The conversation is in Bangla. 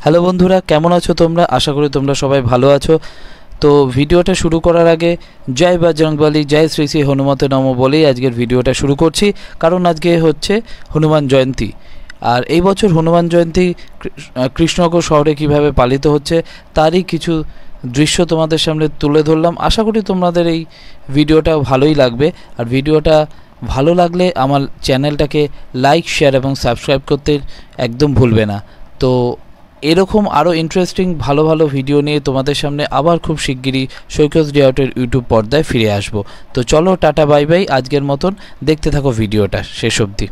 হ্যালো বন্ধুরা, কেমন আছো তোমরা? আশা করি তোমরা সবাই ভালো আছো। তো ভিডিওটা শুরু করার আগে জয় বজরংবলী, জয় শ্রী শ্রী হনুমতে নম বলেই আজকের ভিডিওটা শুরু করছি, কারণ আজকে হচ্ছে হনুমান জয়ন্তী। আর এই বছর হনুমান জয়ন্তী কৃষ্ণনগর শহরে কিভাবে পালিত হচ্ছে তারই কিছু দৃশ্য তোমাদের সামনে তুলে ধরলাম। আশা করি তোমাদের এই ভিডিওটা ভালোই লাগবে। আর ভিডিওটা ভালো লাগলে আমার চ্যানেলটাকে লাইক, শেয়ার এবং সাবস্ক্রাইব করতে একদম ভুলবে না। তো এরকম আরও ইন্টারেস্টিং ভালো ভালো ভিডিও নিয়ে তোমাদের সামনে আবার খুব শিগগিরই সৈকত রিয়াউটের ইউটিউব পর্দায় ফিরে আসবো। তো চলো, টাটা বাই বাই। আজকের মতন দেখতে থাকো ভিডিওটা শেষ অবধি।